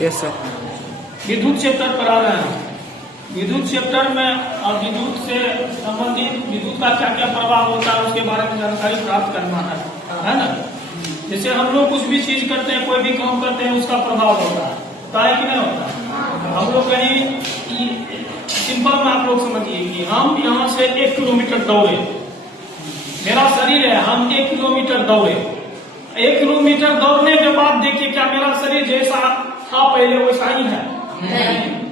Yes sir. विद्युत chapter पढ़ा रहे हैं। विद्युत चैप्टर में और विद्युत से संबंधित विद्युत का क्या क्या प्रभाव होता है उसके बारे में जानकारी प्राप्त करना है ना। जैसे हम लोग कुछ भी चीज करते हैं, कोई भी काम करते हैं, उसका प्रभाव होता है कि नहीं होता। हम लोग कहीं सिंपल में आप लोग समझिए कि हम यहाँ से 1 किलोमीटर दौड़े, मेरा शरीर है, हम 1 किलोमीटर दौड़े, 1 किलोमीटर दौड़ने के बाद देखिए क्या मेरा शरीर जैसा था पहले वैसा ही है।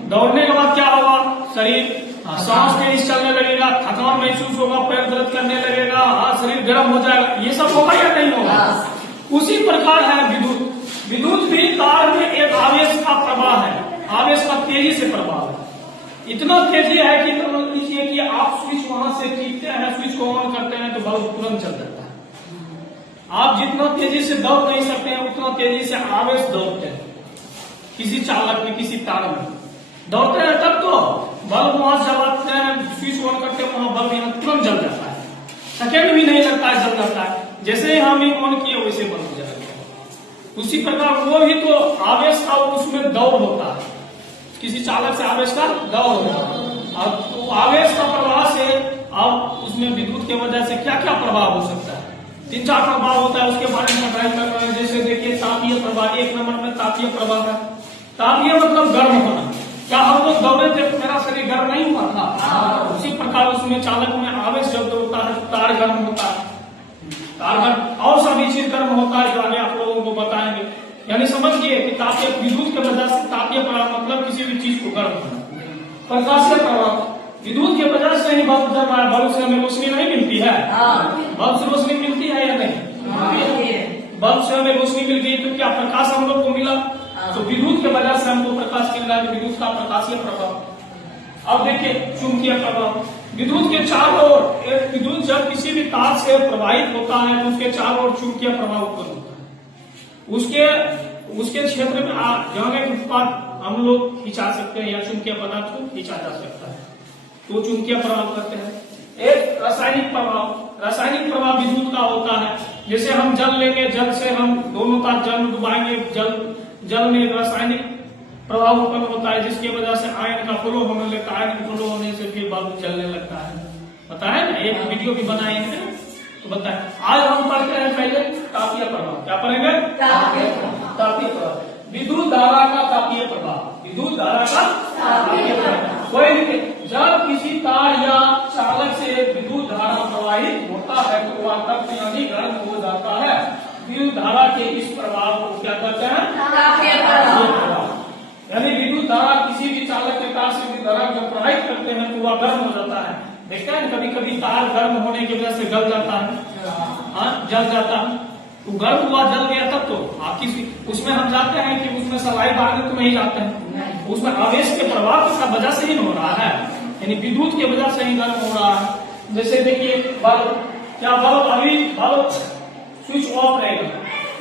दौड़ने के बाद क्या होगा, शरीर सांस तेज चलने लगेगा, थकान महसूस होगा, पैर दर्द करने लगेगा, शरीर गर्म हो जाएगा, ये सब होगा या नहीं होगा। उसी प्रकार है विद्युत। विद्युत भी तार में एक आवेश का प्रवाह है, आवेश का तेजी से प्रवाह है। इतना तेजी है कि समझ लीजिए कि आप स्विच वहां से खींचते हैं, स्विच को ऑन करते हैं तो बल्ब तुरंत चल जाता है। आप जितना तेजी से दौड़ नहीं सकते हैं उतना तेजी से आवेश दौड़ते हैं। किसी चालक में, किसी तार में दौड़ते हैं तब तो बल्ब वहां जलाते हैं, स्विच ऑन करते हैं, वहां बल्ब यहाँ तुरंत जल जाता है, सेकेंड भी नहीं लगता है, जल जाता है। जैसे ही हम ऑन किए वैसे बल्ब जल गया। उसी प्रकार वो भी तो आवेश का उसमें दौड़ होता है, किसी चालक से आवेश का दौड़ होता है। अब तो आवेश का प्रवाह से अब उसमें विद्युत के वजह से क्या क्या प्रभाव हो सकता है, 3-4 प्रभाव होता है, उसके बारे में पढ़ाई कर रहे हैं। जैसे देखिए तापीय प्रभाव, 1 नंबर में तापीय प्रभाव है। तापीय मतलब गर्म होना। क्या हम लोग दौड़े थे तो मेरा शरीर गर्म नहीं हुआ था? उसी प्रकार उसमें चालक में आवेश जब दौड़ता है तार गर्म होता है, तार गर्म और सभी चीज गर्म होता है, जो आगे आप लोगों को बताएंगे। यानी समझिए कि तापीय विद्युत के वजह से तापीय प्रभाव मतलब किसी भी चीज को गर्म होना। प्रकाशीय प्रभाव, विद्युत के वजह से ही बल्ब जल रहा है, बल्ब से हमें रोशनी नहीं मिलती है। बल्ब से रोशनी मिलती है या नहीं? बल्ब से हमें रोशनी मिल गई तो क्या प्रकाश हम लोग को मिला? तो विद्युत के वजह से हमको प्रकाश मिल रहा है, विद्युत का प्रकाशीय प्रभाव। अब देखिए चुंबकीय प्रभाव, विद्युत के चारों ओर, विद्युत जब किसी भी तार से प्रवाहित होता है तो उसके चारों ओर चुंबकीय प्रभाव उत्पन्न होता है। उसके क्षेत्र में जाने के बाद हम लोग खींचा सकते हैं या चुंबकीय पदार्थ को खींचा जा सकता है, तो चुंबकीय प्रभाव करते हैं। एक रासायनिक प्रभाव, रासायनिक प्रभाव विद्युत का होता है। जैसे हम जल लेंगे, जल से हम दोनों पास जल डुबाएंगे, जल में रासायनिक प्रभाव उत्पन्न होता है जिसकी वजह से आयन का फ्लो होने लगता है, आयन फ्लो होने से फिर बल्ब जलने लगता है। पता है ना, एक वीडियो भी बनाए हैं तो बताए। आज हम पढ़ते हैं पहले तापीय प्रभाव। क्या पढ़ेंगे? तापीय प्रभाव, विद्युत धारा का तापीय प्रभाव, विद्युत धारा का तापीय प्रभाव। कोई जब किसी तार या चालक से विद्युत धारा प्रवाहित होता है तो वह तब यानी गर्म हो जाता है। विद्युत धारा के इस प्रभाव को क्या कहते हैं? तापीय प्रभाव। यानी विद्युत धारा किसी भी चालक के तार से विद्युत धारा जब प्रवाहित करते हैं तो वह गर्म हो जाता है। देखते हैं कभी कभी तार गर्म होने की वजह से गल जाता है, जल जाता है। तो गर्म हुआ, जल गया तब तो उसमें हम जाते हैं कि उसमें सलाई बांधने तो नहीं जाते हैं, उसमें आवेश के प्रभाव की वजह से ही हो रहा है, यानी विद्युत की वजह से ही गर्म हो रहा है। जैसे देखिए बल्ब, क्या बल्ब अभी बल्ब स्विच ऑफ रहेगा,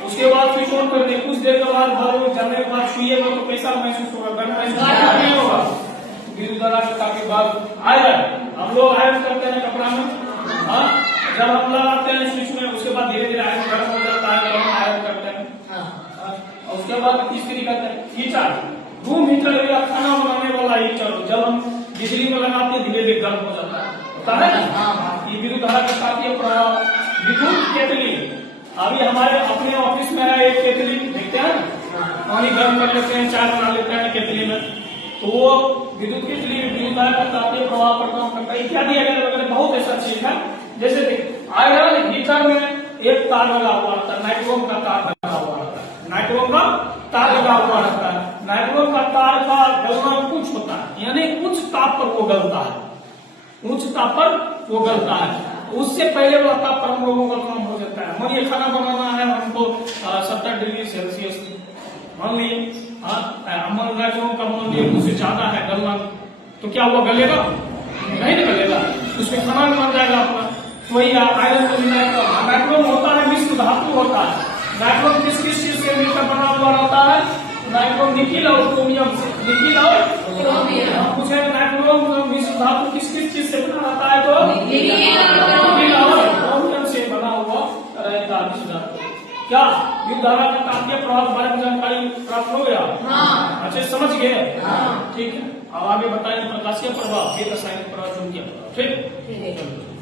उसके बाद स्विच ऑन कर दे, कुछ देर के बाद बल्ब जलने के बाद छुएगा तो कैसा महसूस होगा? गर्म महसूस नहीं होगा। विद्युत धारा के काफी बाद आयरन, हम लोग आयरन करते हैं कपड़ा में, जब हम लगाते हैं स्विच में उसके बाद धीरे धीरे आयरन गर्म हो जाता है, तो हम आयरन करते हैं। और उसके बाद तीसरी करते हैं हीटर, रूम हीटर या खाना बनाने वाला हीटर, जब हम बिजली में लगाते हैं धीरे धीरे गर्म हो जाता है, होता है ना। ये विद्युत धारा का तापीय प्रभाव। विद्युत केतली, अभी हमारे अपने ऑफिस में है एक केतली, देखते हैं पानी गर्म कर लेते हैं, चाय बना लेते हैं केतली में, तो वो विद्युत केतली विद्युत धारा का तापीय प्रभाव पर काम करता है। इत्यादि अगर बहुत ऐसा चीज है। जैसे आयरन हीटर में एक तार लगा हुआ रहता है, नाइट्रोम का तार लगा हुआ रहता है, नाइट्रोम का तार लगा हुआ रहता है। नाइट्रोम का तार का गलना उच्च होता है, यानी उच्च ताप पर वो गलता है, उच्च ताप पर वो गलता है। उससे पहले वाला ताप पर हम लोगों का काम हो जाता है। मानिए खाना बनाना है हमको 70 डिग्री सेल्सियस, मान लिए नाइट्रोम का मान लिए उससे ज्यादा है गलना, तो क्या वो गलेगा? नहीं गलेगा, उसमें खाना भी बन जाएगा अपना। वही आयरन को नाइट्रोम होता है, मिश्र धातु होता है। नाइट्रोम किस किस चीज से मिलकर बना हुआ रहता है? नाइट्रोम निकिल और क्रोमियम से, निकिल और क्रोमियम। पूछे नाइट्रोम मिश्र धातु किस किस चीज से बना रहता है? तो निकिल और क्रोमियम से बना हुआ रहता है मिश्र धातु। क्या विद्युत धारा का तापीय प्रभाव के बारे में जानकारी प्राप्त हो गया? हाँ। अच्छे समझ गए? हाँ। ठीक है, अब आगे बताएंगे प्रकाशीय प्रभाव, फिर रासायनिक प्रभाव, चुंबकीय प्रभाव। ठीक। ठीक है।